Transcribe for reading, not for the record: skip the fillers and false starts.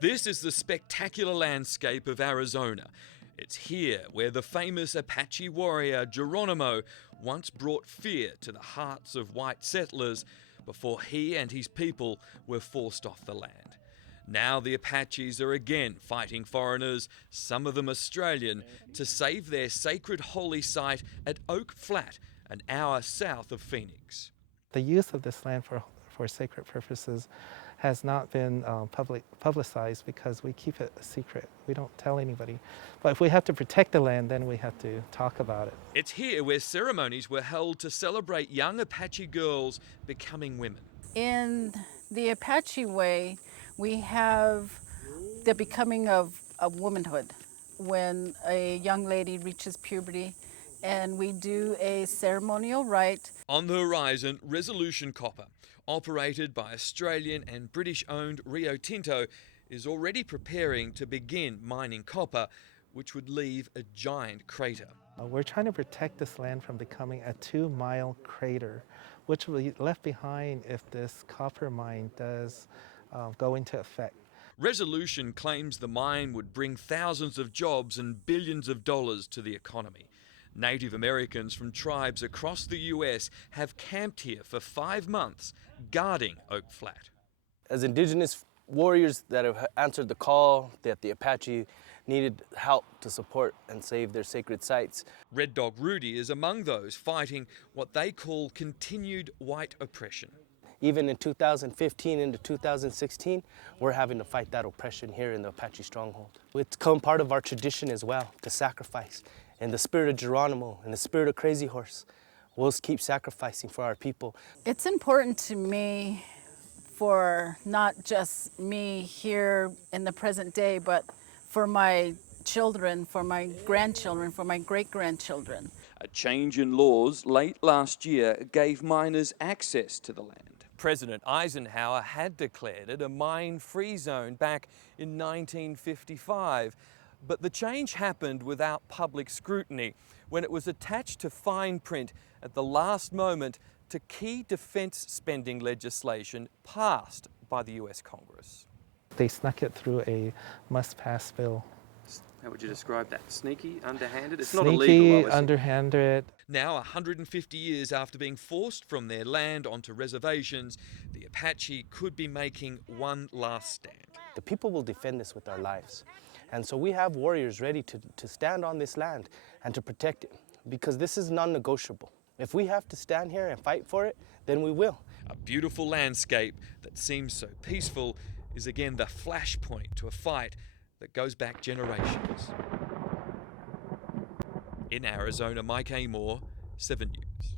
This is the spectacular landscape of Arizona. It's here where the famous Apache warrior Geronimo once brought fear to the hearts of white settlers before he and his people were forced off the land. Now the Apaches are again fighting foreigners, some of them Australian, to save their sacred holy site at Oak Flat, an hour south of Phoenix. The use of this land for sacred purposes has not been publicized because we keep it a secret. We don't tell anybody. But if we have to protect the land, then we have to talk about it. It's here where ceremonies were held to celebrate young Apache girls becoming women. In the Apache way, we have the becoming of womanhood when a young lady reaches puberty, and we do a ceremonial rite. On the horizon, Resolution Copper, operated by Australian and British-owned Rio Tinto, is already preparing to begin mining copper, which would leave a giant crater. We're trying to protect this land from becoming a 2-mile crater, which will be left behind if this copper mine does go into effect. Resolution claims the mine would bring thousands of jobs and billions of dollars to the economy. Native Americans from tribes across the US have camped here for 5 months, guarding Oak Flat. As Indigenous warriors that have answered the call that the Apache needed help to support and save their sacred sites. Red Dog Rudy is among those fighting what they call continued white oppression. Even in 2015 into 2016, we're having to fight that oppression here in the Apache stronghold. It's become part of our tradition as well, to sacrifice. In the spirit of Geronimo, in the spirit of Crazy Horse, we'll keep sacrificing for our people. It's important to me for not just me here in the present day, but for my children, for my grandchildren, for my great-grandchildren. A change in laws late last year gave miners access to the land. President Eisenhower had declared it a mine-free zone back in 1955. But the change happened without public scrutiny when it was attached to fine print at the last moment to key defense spending legislation passed by the US Congress. They snuck it through a must-pass bill. How would you describe that? Sneaky, underhanded? It's Sneaky, not illegal, obviously. underhanded. Now, 150 years after being forced from their land onto reservations, the Apache could be making one last stand. The people will defend this with their lives. And so we have warriors ready to stand on this land and to protect it, because this is non-negotiable. If we have to stand here and fight for it, then we will. A beautiful landscape that seems so peaceful is again the flashpoint to a fight that goes back generations. In Arizona, Mike Amor, 7 News.